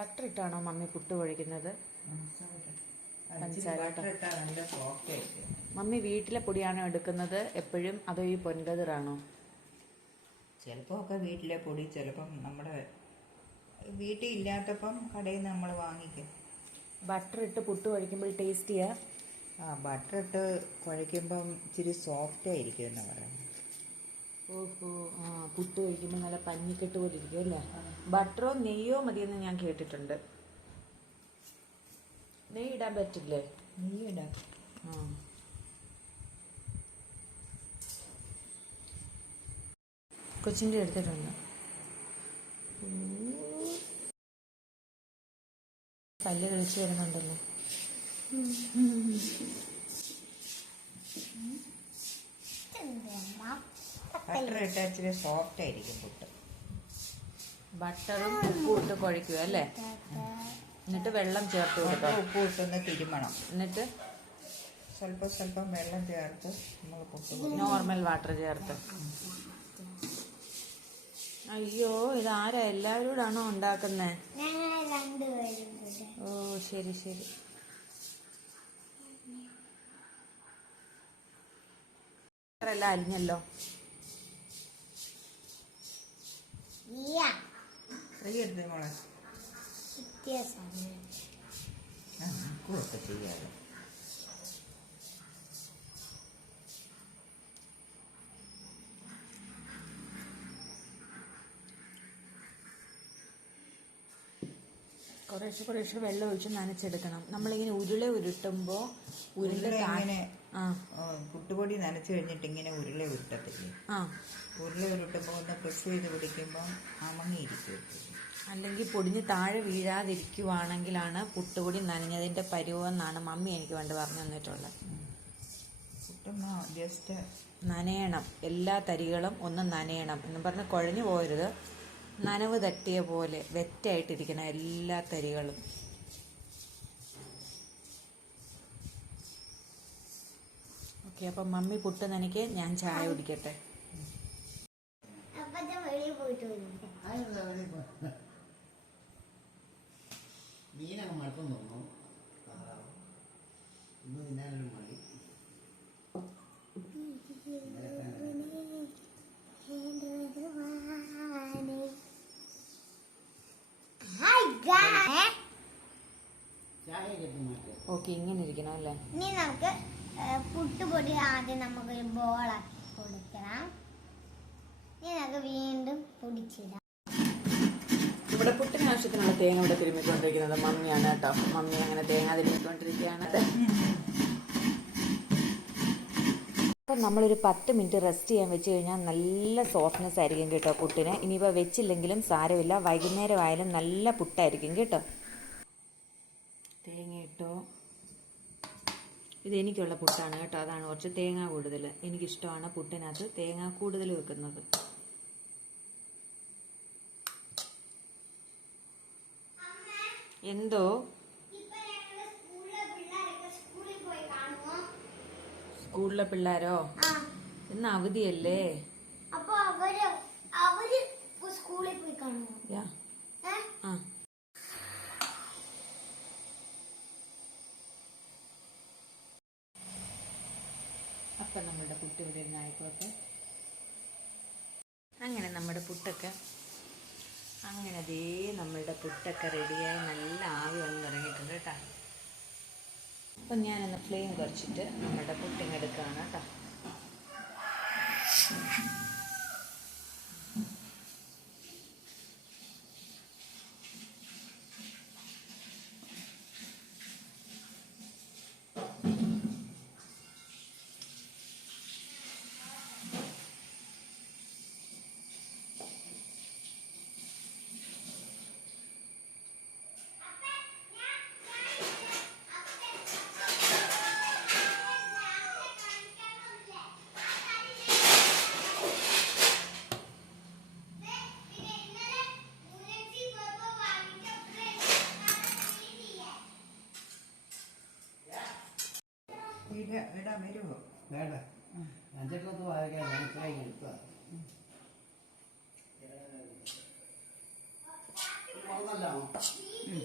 Butter ഇട്ടാണോ mummy puttu കുഴക്കുന്നത്? പഞ്ചസാര. മമ്മി വീട്ടിലെ പൊടിയാണോ എടുക്കുന്നത് എപ്പോഴും, അതോ ഈ പൊൻകതിറാണോ? ചിലപ്പോൾ ഒക്കെ വീട്ടിലെ പൊടി, ചിലപ്പം നമ്മുടെ വീട്ടിൽ ഇല്ലാത്തപ്പം കടയിൽ നിന്ന് നമ്മൾ വാങ്ങിക്കും. ബട്ടർ ഇട്ട് പുട്ട് കുഴക്കുമ്പോൾ ടേസ്റ്റിയാ? ബട്ടർ ഇട്ട് കുഴയ്ക്കുമ്പം ഇച്ചിരി സോഫ്റ്റ് ആയിരിക്കും എന്ന് പറയുന്നത്. ഓഹോ, പുട്ട് കഴിക്കുമ്പോൾ നല്ല പഞ്ഞിക്കെട്ട് പോലെ ഇരിക്കും അല്ലേ? ബട്ടറോ നെയ്യോ മതിയെന്ന് ഞാൻ കേട്ടിട്ടുണ്ട്. നെയ്യ് ഇടാൻ പറ്റില്ലേ? നെയ്യ് ഇടാം. കൊച്ചിൻ്റെ എടുത്തിട്ടുണ്ട്. പല്ല് കളിച്ച് വരുന്നുണ്ടല്ലോ. ബട്ടർ ഇട്ടാൽ ഇച്ചിരി സോഫ്റ്റ് ആയിരിക്കും പുട്ട്. ബട്ടറും ഉപ്പും ഇട്ട് കുഴയ്ക്കുക അല്ലേ? എന്നിട്ട് വെള്ളം ചേർത്ത് കൊടുക്കുക. ഉപ്പ് ഇട്ടൊന്ന് തിരുമണം. എന്നിട്ട് സ്വല്പം വെള്ളം ചേർത്ത് നമ്മൾ പുട്ട് നോർമൽ വാട്ടർ ചേർത്ത്. അയ്യോ, ഇതാരാ? എല്ലാവരോടാണോ ഉണ്ടാക്കുന്നേ? ഓ, ശരി ശരി. എല്ലാം അലിഞ്ഞല്ലോ. കൈയെടുത്ത് മോളെ കൂടൊക്കെ ചെയ്യാറ്. കുറേശ്ശെ വെള്ളം ഒഴിച്ച് നനച്ചെടുക്കണം. നമ്മളിങ്ങനെ ഉരുള ഉരുട്ടുമ്പോൾ പുട്ടുപൊടി നനച്ച് കഴിഞ്ഞിട്ട് ഇങ്ങനെ ഉരുള ഉരുട്ടത്തില്ലേ? ഉരുള ഉരുട്ടുമ്പോൾ ഒന്ന് പ്രസ് ചെയ്ത് പിടിക്കുമ്പോൾ അമങ്ങിയിരിക്കും. അല്ലെങ്കിൽ പൊടിഞ്ഞ് താഴെ വീഴാതിരിക്കുവാണെങ്കിലാണ് പുട്ടുപൊടി നനഞ്ഞതിൻ്റെ പരുവെന്നാണ് മമ്മി എനിക്ക് പണ്ട് പറഞ്ഞു തന്നിട്ടുള്ളത്. പുട്ടൊന്ന് ജസ്റ്റ് നനയണം, എല്ലാ തരികളും ഒന്ന് നനയണം എന്ന് പറഞ്ഞ് കുഴഞ്ഞു പോകരുത്. നനവ് തട്ടിയ പോലെ വെറ്റായിട്ടിരിക്കണം എല്ലാ തരികളും. ഓക്കെ, അപ്പം മമ്മി പുട്ട് നനയ്ക്ക്, ഞാൻ ചായ കുടിക്കട്ടെ. മീനങ്ങ് മടുപ്പം തോന്നുന്നു. ഇന്ന് തിന്നാനൊരു മടി. ഓക്കെ, ഇങ്ങനെ ഇരിക്കണം അല്ലേ? ഇനി നമുക്ക് പുട്ടുപൊടി ആദ്യം നമുക്കൊരു ബോളാക്കി കൊടുക്കണം. ഇനി നമുക്ക് വീണ്ടും പൊടിച്ചിടാം. ഇവിടെ പുട്ടിന് ആവശ്യത്തിനുള്ള തേങ്ങ ഇവിടെ തിരുമ്മിക്കൊണ്ടിരിക്കുന്നത് മമ്മിയാണ് കേട്ടോ. മമ്മി അങ്ങനെ തേങ്ങ തിരുമ്മിക്കൊണ്ടിരിക്കുകയാണ്. അപ്പം നമ്മളൊരു 10 മിനിറ്റ് റെസ്റ്റ് ചെയ്യാൻ വെച്ച് കഴിഞ്ഞാൽ നല്ല സോഫ്റ്റ്നെസ് ആയിരിക്കും കേട്ടോ പുട്ടിന്. ഇനിയിപ്പോൾ വെച്ചില്ലെങ്കിലും സാരമില്ല, വൈകുന്നേരം ആയാലും നല്ല പുട്ടായിരിക്കും കേട്ടോ. തേങ്ങ ഇട്ടോ. ഇതെനിക്കുള്ള പുട്ടാണ് കേട്ടോ, അതാണ് കുറച്ച് തേങ്ങ കൂടുതൽ. എനിക്കിഷ്ടമാണ് പുട്ടിനകത്ത് തേങ്ങ കൂടുതൽ വെക്കുന്നത്. എന്തോ സ്കൂളിലെ പിള്ളേരോ? ഇന്ന് അവധിയല്ലേ? അപ്പൊ അവര് സ്കൂളിൽ പോയി കാണുമോ? അപ്പം നമ്മുടെ പുട്ട് ഇവിടെ ഇരുന്ന് ആയിക്കോട്ടെ. അങ്ങനെ നമ്മുടെ പുട്ടൊക്കെ നമ്മളുടെ പുട്ടൊക്കെ റെഡിയായി നല്ല ആവി വന്ന് തുടങ്ങിയിട്ടുണ്ട് കേട്ടോ. അപ്പം ഞാനൊന്ന് ഫ്ലെയിം കുറച്ചിട്ട് നമ്മുടെ പുട്ടിങ് എടുക്കുകയാണ് കേട്ടോ. ഇടാൻ വരുമോ? വേണ്ട, അഞ്ചെട്ടത്ത് വായിക്കാൻ മനസ്സിലാക്കി എടുക്കുക. മറന്നല്ലോ. ഉം.